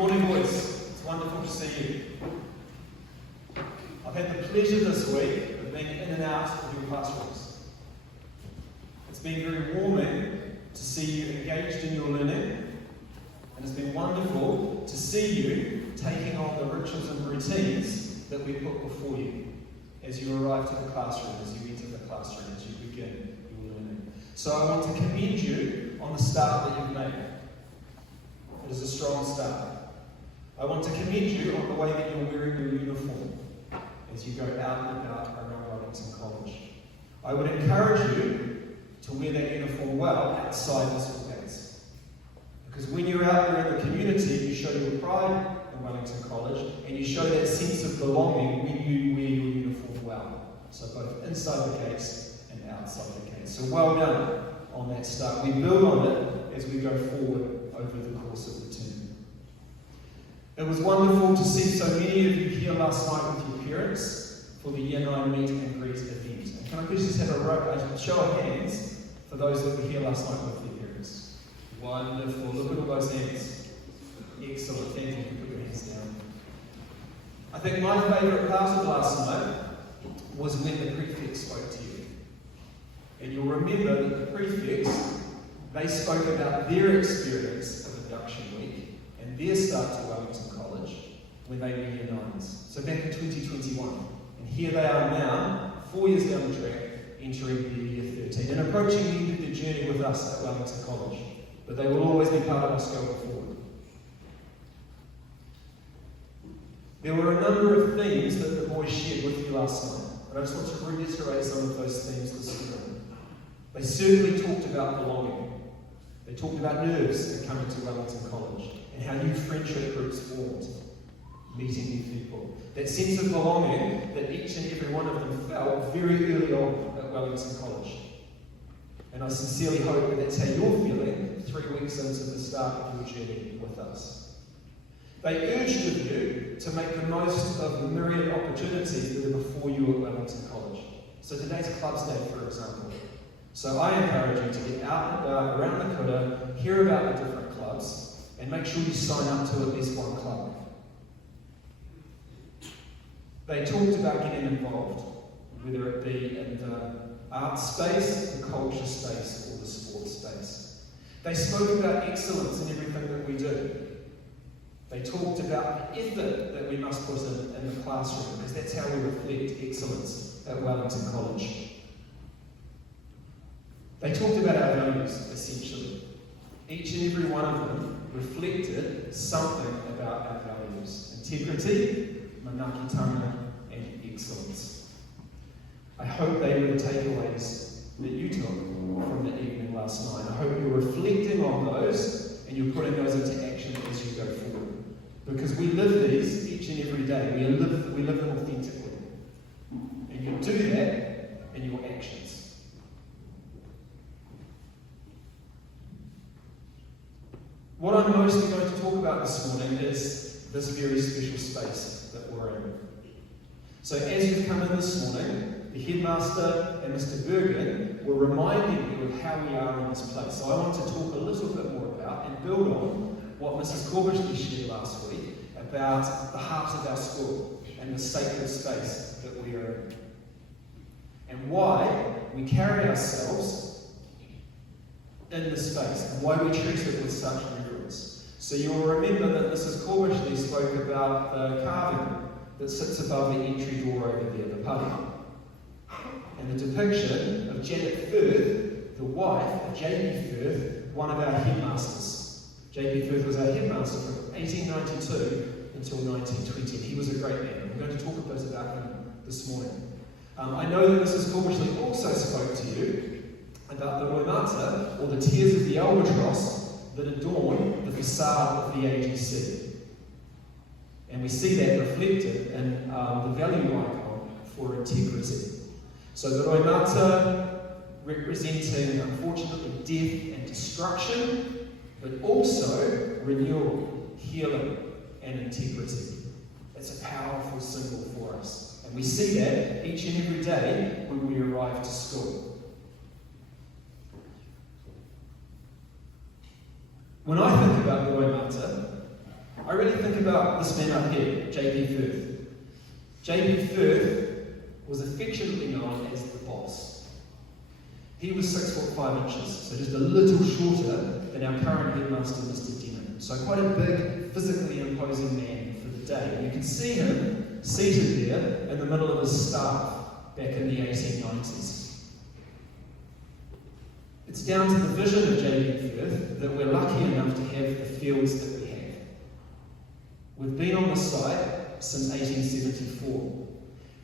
morning, boys. It's wonderful to see you. I've had the pleasure this week of being in and out of your classrooms. It's been very warming to see you engaged in your learning, and it's been wonderful to see you taking on the rituals and routines that we put before you as you arrive to the classroom, as you enter the classroom, as you begin your learning. So I want to commend you on the start that you've made. It is a strong start. I want to commend you on the way that you're wearing your uniform as you go out and about around Wellington College. I would encourage you to wear that uniform well outside the school gates. Because when you're out there in the community, you show your pride in Wellington College and you show that sense of belonging when you wear your uniform well. So both inside the gates and outside the gates. So well done on that start. We build on it as we go forward over the course of the term. It was wonderful to see so many of you here last night with your parents for the Year 9 Meet and Greet event. And can I please just have a show of hands for those that were here last night with their parents? Wonderful. Look at all those hands. Excellent. Thank you. Put your hands down. I think my favourite part of last night was when the prefect spoke to you. And you'll remember that the prefects, they spoke about their experience of induction week and their start to Wellington College when they were Year 9s. So back in 2021. And here they are now, 4 years down the track, entering their Year 13 and approaching the end of their journey with us at Wellington College. But they will always be part of us going forward. There were a number of themes that the boys shared with you last night. And I just want to reiterate some of those themes this morning. They certainly talked about belonging. They talked about nerves in coming to Wellington College and how new friendship groups formed, meeting new people. That sense of belonging that each and every one of them felt very early on at Wellington College. And I sincerely hope that that's how you're feeling 3 weeks into the start of your journey with us. They urged of you to make the most of the myriad opportunities that are before you at Wellington College. So today's Clubs Day, for example. So I encourage you to get out and about around the Kura, hear about the different clubs, and make sure you sign up to at least one club. They talked about getting involved, whether it be in the art space, the culture space, or the sports space. They spoke about excellence in everything that we do. They talked about the effort that we must put in the classroom, because that's how we reflect excellence at Wellington College. They talked about our values, essentially. Each and every one of them reflected something about our values. Integrity, manaakitanga, and excellence. I hope they were the takeaways that you took from the evening last night. I hope you're reflecting on those and you're putting those into action as you go forward. Because we live these each and every day. We live them authentically. And you do that in your actions. What I'm mostly going to talk about this morning is this very special space that we're in. So as you've come in this morning, the headmaster and Mr. Bergen were reminding you of how we are in this place. So I want to talk a little bit more about and build on what Mrs. Corbishley shared last week about the heart of our school and the sacred space that we are in. And why we carry ourselves in this space and why we treat it with such reverence. So you'll remember that Mrs. Corbishley spoke about the carving that sits above the entry door over there, the pali. And the depiction of Janet Firth, the wife of J.B. Firth, one of our headmasters. J.B. Firth was our headmaster from 1892 until 1920. He was a great man. We're going to talk a bit about him this morning. I know that Mrs. Corbishley also spoke to you about the Waimata, or the tiers of the albatross, that adorn the facade of the AGC. And we see that reflected in the value icon for integrity. So the Waimata representing, unfortunately, death and destruction, but also renewal, healing, and integrity. It's a powerful symbol for us. And we see that each and every day when we arrive to school. When I think about the Waimata, I really think about this man up here, J.B. Firth. J.B. Firth was affectionately known as the Boss. He was 6'5", so just a little shorter than our current headmaster, Mr. Denham. So quite a big, physically imposing man for the day. And you can see him seated there in the middle of his staff back in the 1890s. It's down to the vision of J.B. Firth that we're lucky enough to have the fields that we have. We've been on the site since 1874.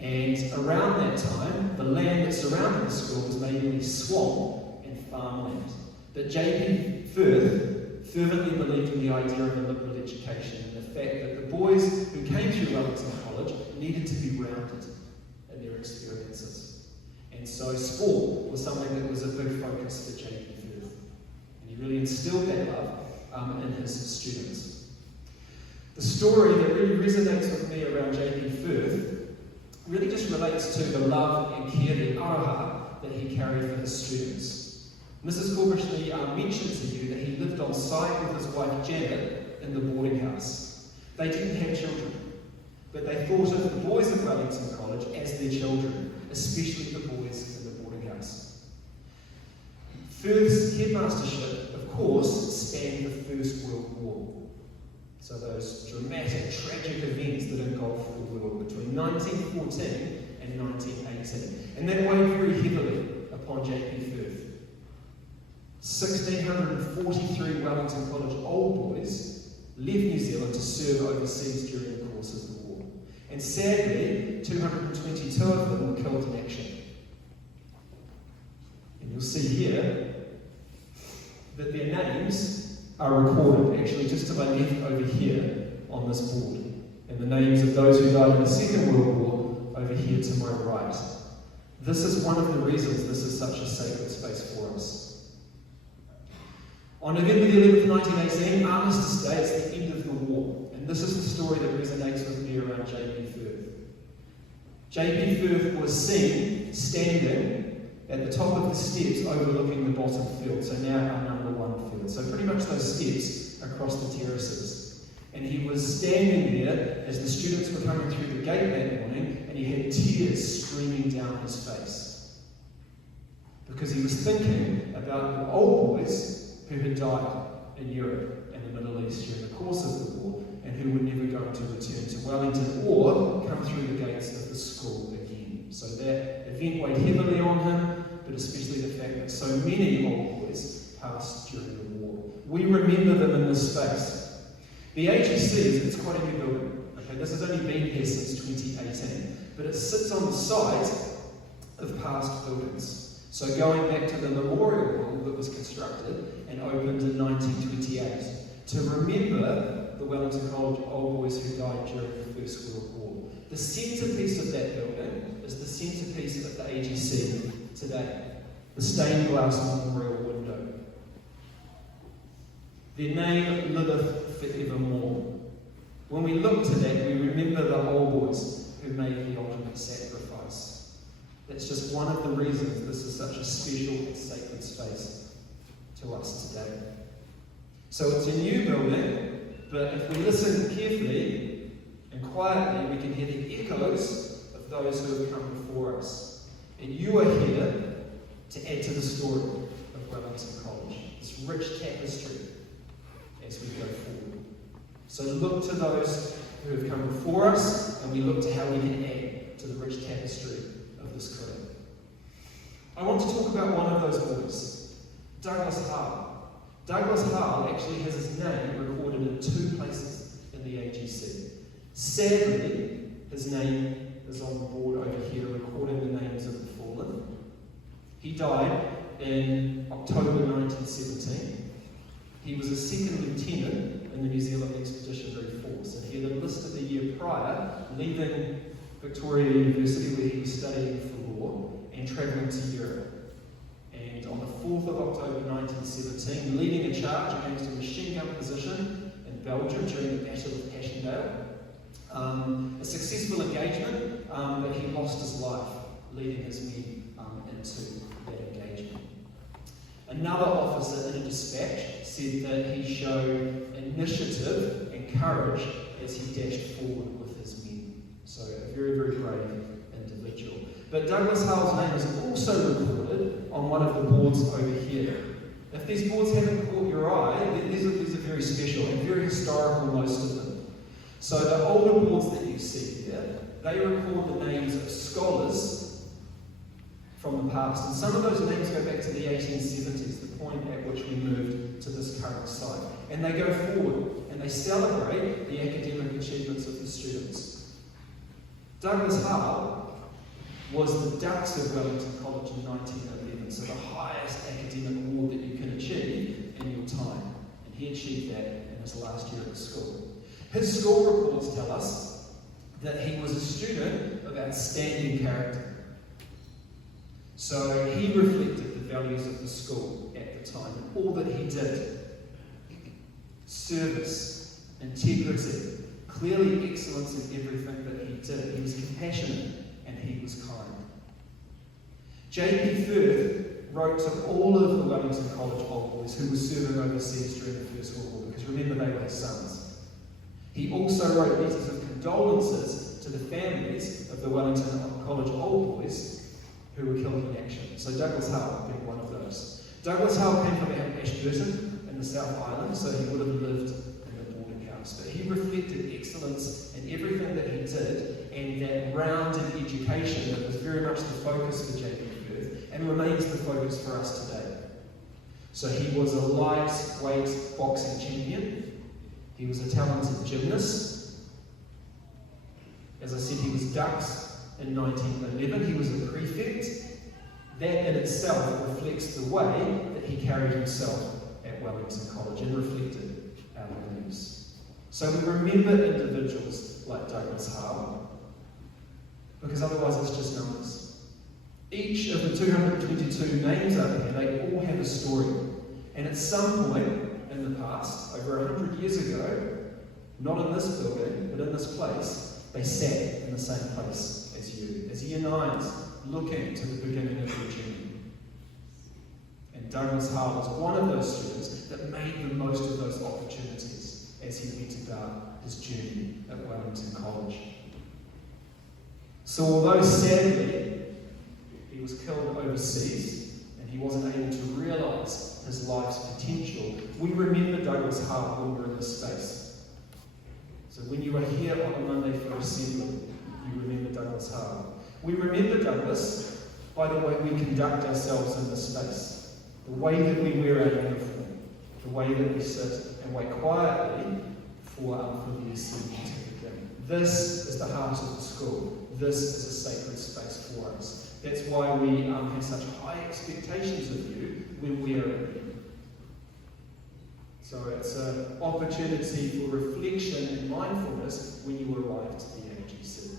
And around that time, the land that surrounded the school was mainly swamp and farmland. But J.B. Firth fervently believed in the idea of a liberal education and the fact that the boys who came through Wellington College needed to be rounded in their experiences. And so sport was something that was a big focus for J.B. Firth. And he really instilled that love in his students. The story that really resonates with me around J.B. Firth really just relates to the love and care, the aroha, that he carried for his students. Mrs. Corbishley mentioned to you that he lived on site with his wife Janet in the boarding house. They didn't have children, but they thought of the boys at Wellington College as their children, especially the boys in the boarding house. Firth's headmastership, of course, spanned the First World War. So those dramatic, tragic events that engulfed the world between 1914 and 1918. And that weighed very heavily upon J.B. Firth. 1,643 Wellington College old boys left New Zealand to serve overseas during the course of the war. And sadly, 222 of them were killed in action. And you'll see here that their names are recorded, actually just to my left over here on this board. And the names of those who died in the Second World War over here to my right. This is one of the reasons this is such a sacred space for us. On November the 11th, 1918, Armistice Day, it's the end of the war. And this is the story that resonates with me around J.B. Firth. J.B. Firth was seen standing at the top of the steps overlooking the bottom field, so now our number one field. So pretty much those steps across the terraces. And he was standing there as the students were coming through the gate that morning, and he had tears streaming down his face. Because he was thinking about the old boys who had died in Europe and the Middle East during the course of the war, and who were never going to return to Wellington or come through the gates of the school again. So that event weighed heavily on him, but especially the fact that so many old boys passed during the war. We remember them in this space. The AGC, it's quite a new building. Okay, this has only been here since 2018, but it sits on the site of past buildings. So going back to the memorial wall that was constructed and opened in 1928 to remember the Wellington College old boys who died during the First World War. The centrepiece of that building is the centrepiece of the AGC today, the stained glass memorial window. Their name liveth forevermore. When we look to that, we remember the old boys who made the ultimate sacrifice. That's just one of the reasons this is such a special and sacred space to us today. So it's a new building, but if we listen carefully and quietly, we can hear the echoes of those who have come before us. And you are here to add to the story of Wellington College, this rich tapestry as we go forward. So look to those who have come before us, and we look to how we can add to the rich tapestry of this career. I want to talk about one of those boys, Douglas Harle. Douglas Harle actually has his name recorded in 2 places in the AGC. Sadly, his name is on the board over here recording the names of the fallen. He died in October 1917. He was a second lieutenant in the New Zealand Expeditionary Force, and he had enlisted the year prior, leaving Victoria University where he was studying for law and travelling to Europe. And on the 4th of October 1917, leading a charge against a machine gun position in Belgium during the Battle of Passchendaele. A successful engagement, but he lost his life leading his men into that engagement. Another officer in a dispatch said that he showed initiative and courage as he dashed forward with his men. So a very, very brave individual. But Douglas Hull's name is also recorded on one of the boards over here. If these boards haven't caught your eye, these are very special and very historical, most of them. So the older boards that you see here, they record the names of scholars from the past. And some of those names go back to the 1870s, the point at which we moved to this current site. And they go forward and they celebrate the academic achievements of the students. Douglas Hull was the Dux of Wellington College in 1911, so the highest academic award that you can achieve in your time. And he achieved that in his last year at the school. His school reports tell us that he was a student of outstanding character. So he reflected the values of the school at the time, and all that he did. Service, integrity, clearly excellence in everything that he did. He was compassionate and he was kind. J.P. Firth wrote to all of the Wellington College old boys who were serving overseas during the First World War, because remember, they were his sons. He also wrote letters of condolences to the families of the Wellington College old boys who were killed in action. So Douglas Hull being one of those. Douglas Hull came from Ashburton in the South Island, so he would have lived in the boarding house. But he reflected excellence in everything that he did, and that rounded education that was very much the focus for J.P. Firth, and remains the focus for us today. So he was a lightweight boxing champion. He was a talented gymnast. As I said, he was Dux in 1911. He was a prefect. That in itself reflects the way that he carried himself at Wellington College and reflected our values. So we remember individuals like Douglas Hull, because otherwise it's just numbers. Each of the 222 names up here, they all have a story. And at some point in the past, over 100 years ago, not in this building, but in this place, they sat in the same place as you, as year nines, looking to the beginning of their journey. And Douglas Hull was one of those students that made the most of those opportunities as he went about his journey at Wellington College. So although sadly he was killed overseas and he wasn't able to realise his life's potential, we remember Douglas Hull when we're in this space. So when you are here on a Monday for assembly, you remember Douglas Hull. We remember Douglas by the way we conduct ourselves in this space, the way that we wear our uniform, the way that we sit and wait quietly for the assembly to begin. This is the heart of the school. This is a sacred space for us. That's why we have such high expectations of you when we are in here. So it's an opportunity for reflection and mindfulness when you arrive to the AGC.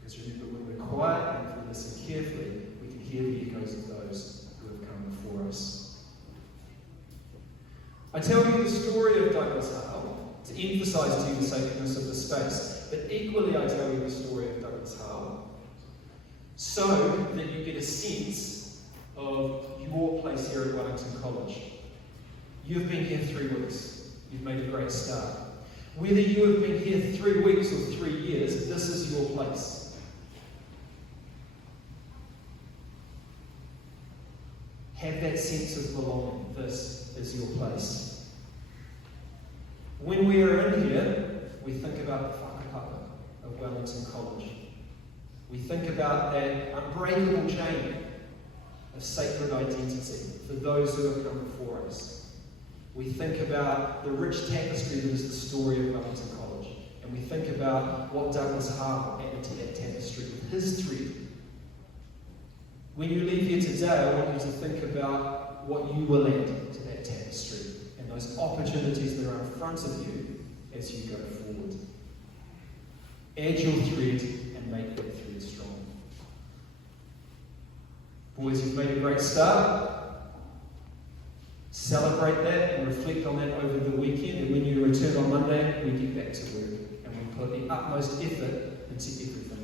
Because remember, when we're quiet and if we listen carefully, we can hear the echoes of those who have come before us. I tell you the story of Douglas Hull to emphasise to you the sacredness of the space, but equally I tell you the story of Douglas Hull so that you get a sense of your place here at Wellington College. You've been here 3 weeks. You've made a great start. Whether you have been here 3 weeks or 3 years, this is your place. Have that sense of belonging. This is your place. When we are in here, we think about the whakapapa of Wellington College. We think about that unbreakable chain of sacred identity for those who have come before us. We think about the rich tapestry that is the story of Wellington College. And we think about what Douglas Hull added to that tapestry with his thread. When you leave here today, I want you to think about what you will add to that tapestry and those opportunities that are in front of you as you go forward. Add your thread and make that thread strong. Boys, you've made a great start. Celebrate that and reflect on that over the weekend, and when you return on Monday, we get back to work and we put the utmost effort into everything.